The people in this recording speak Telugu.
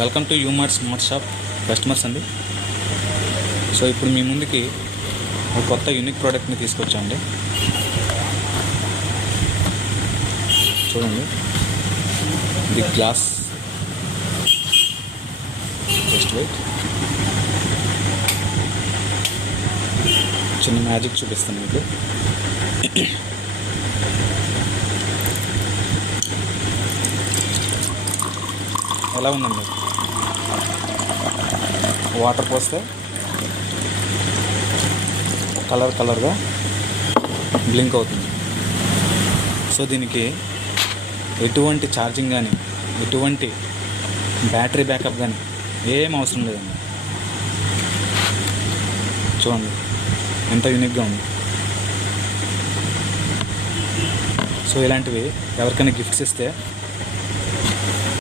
Welcome to UMart smart shop customers అండి. సో ఇప్పుడు మీ ముందుకి ఒక కొత్త యూనిక్ ప్రోడక్ట్ని తీసుకొచ్చామండి. చూడండి, ఇది గ్లాస్ జస్ట్ వెయిట్. చిన్న మ్యాజిక్ చూపిస్తాను మీకు. ఎలా ఉందండి? వాటర్ పోస్తే కలర్గా బ్లింక్ అవుతుంది. సో దీనికి ఎటువంటి ఛార్జింగ్ కానీ ఎటువంటి బ్యాటరీ బ్యాకప్ కానీ ఏం అవసరం లేదండి. చూడండి ఎంత యూనిక్గా ఉంది. సో ఇలాంటివి ఎవరికైనా గిఫ్ట్స్ ఇస్తే